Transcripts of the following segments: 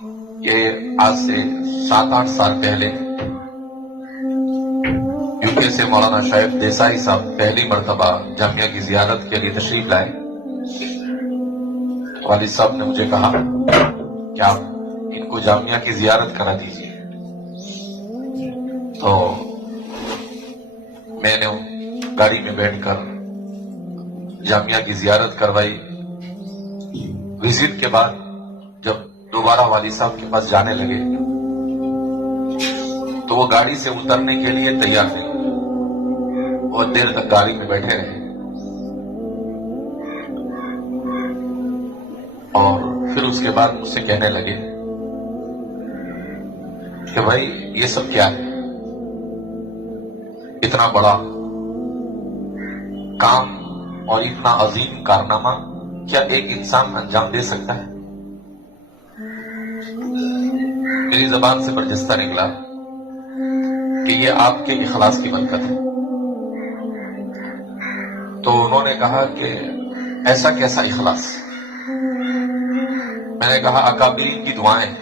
کہ آج سے 7-8 سال پہلے یوپی سے مولانا شعیب دیسائی صاحب پہلی مرتبہ جامعہ کی زیارت کے لیے تشریف لائے. والد صاحب نے مجھے کہا کہ آپ ان کو جامعہ کی زیارت کرا دیجیے. تو میں نے گاڑی میں بیٹھ کر جامعہ کی زیارت کروائی. وزٹ کے بعد جب دوبارہ والد صاحب کے پاس جانے لگے تو وہ گاڑی سے اترنے کے لیے تیار نہیں. بہت دیر تک گاڑی میں بیٹھے رہے اور پھر اس کے بعد مجھ سے کہنے لگے کہ بھائی یہ سب کیا ہے؟ اتنا بڑا کام اور اتنا عظیم کارنامہ کیا ایک انسان انجام دے سکتا ہے؟ میری زبان سے برجستہ نکلا کہ یہ آپ کے اخلاص کی برکت ہے. تو انہوں نے کہا کہ ایسا کیسا اخلاص؟ میں نے کہا اکابرین کی دعائیں.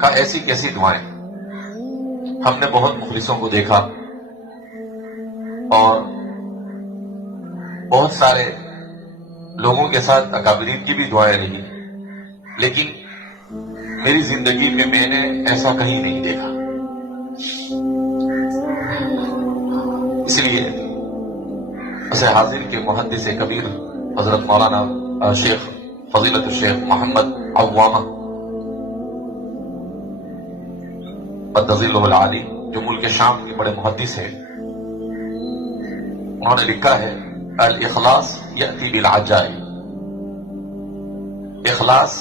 کہا ایسی کیسی دعائیں؟ ہم نے بہت مخلصوں کو دیکھا اور بہت سارے لوگوں کے ساتھ اکابرین کی بھی دعائیں رہی، لیکن میری زندگی میں میں نے ایسا کہیں نہیں دیکھا. اس لیے اسے حاضر کے محدث کبیر حضرت مولانا شیخ فضیلت الشیخ محمد عوامہ قدس ظلہ العالی جو ملک شام کے بڑے محدث ہیں، انہوں نے لکھا ہے الاخلاص یأتی بالعجائب. اخلاص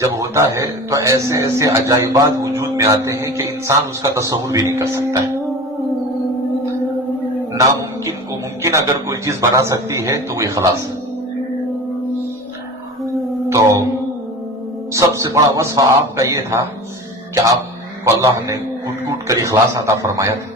جب ہوتا ہے تو ایسے ایسے عجائبات وجود میں آتے ہیں کہ انسان اس کا تصور بھی نہیں کر سکتا ہے. ناممکن کو ممکن اگر کوئی چیز بنا سکتی ہے تو وہ اخلاص ہے. تو سب سے بڑا وصف آپ کا یہ تھا کہ آپ کو اللہ نے کوٹ کوٹ کر اخلاص عطا فرمایا تھا.